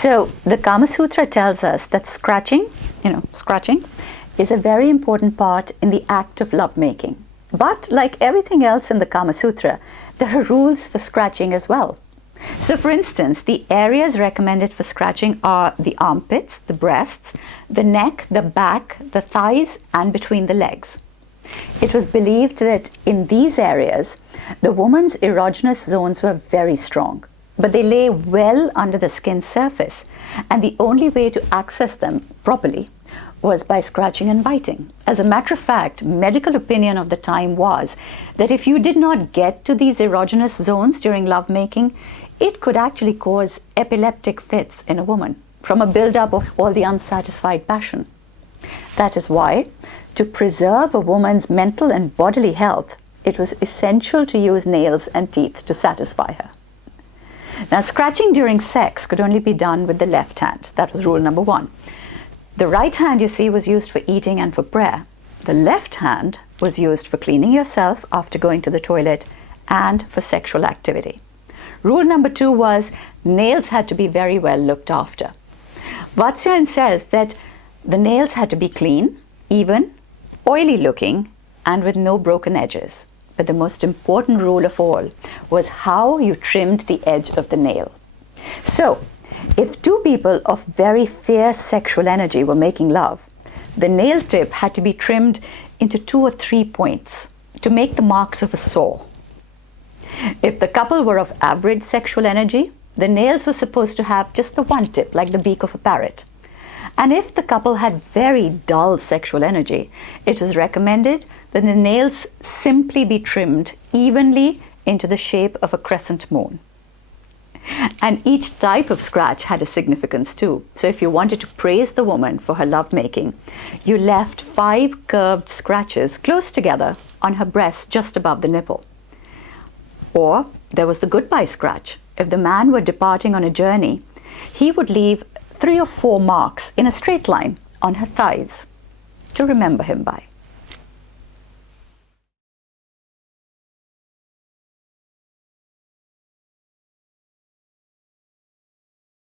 So the Kama Sutra tells us that scratching is a very important part in the act of lovemaking. But like everything else in the Kama Sutra, there are rules for scratching as well. So for instance, the areas recommended for scratching are the armpits, the breasts, the neck, the back, the thighs, and between the legs. It was believed that in these areas, the woman's erogenous zones were very strong, but they lay well under the skin surface, and the only way to access them properly was by scratching and biting. As a matter of fact, medical opinion of the time was that if you did not get to these erogenous zones during lovemaking, it could actually cause epileptic fits in a woman from a buildup of all the unsatisfied passion. That is why, to preserve a woman's mental and bodily health, it was essential to use nails and teeth to satisfy her. Now, scratching during sex could only be done with the left hand. That was rule number one. The right hand, you see, was used for eating and for prayer. The left hand was used for cleaning yourself after going to the toilet and for sexual activity. Rule number two was nails had to be very well looked after. Vatsyayan says that the nails had to be clean, even, oily looking, and with no broken edges. But the most important rule of all was how you trimmed the edge of the nail. So, if two people of very fierce sexual energy were making love, the nail tip had to be trimmed into 2 or 3 points to make the marks of a saw. If the couple were of average sexual energy, the nails were supposed to have just the one tip, like the beak of a parrot. And if the couple had very dull sexual energy, it was recommended that the nails simply be trimmed evenly into the shape of a crescent moon. And each type of scratch had a significance too. So if you wanted to praise the woman for her lovemaking, you left 5 curved scratches close together on her breast just above the nipple. Or there was the goodbye scratch. If the man were departing on a journey, he would leave 3 or 4 marks in a straight line on her thighs to remember him by.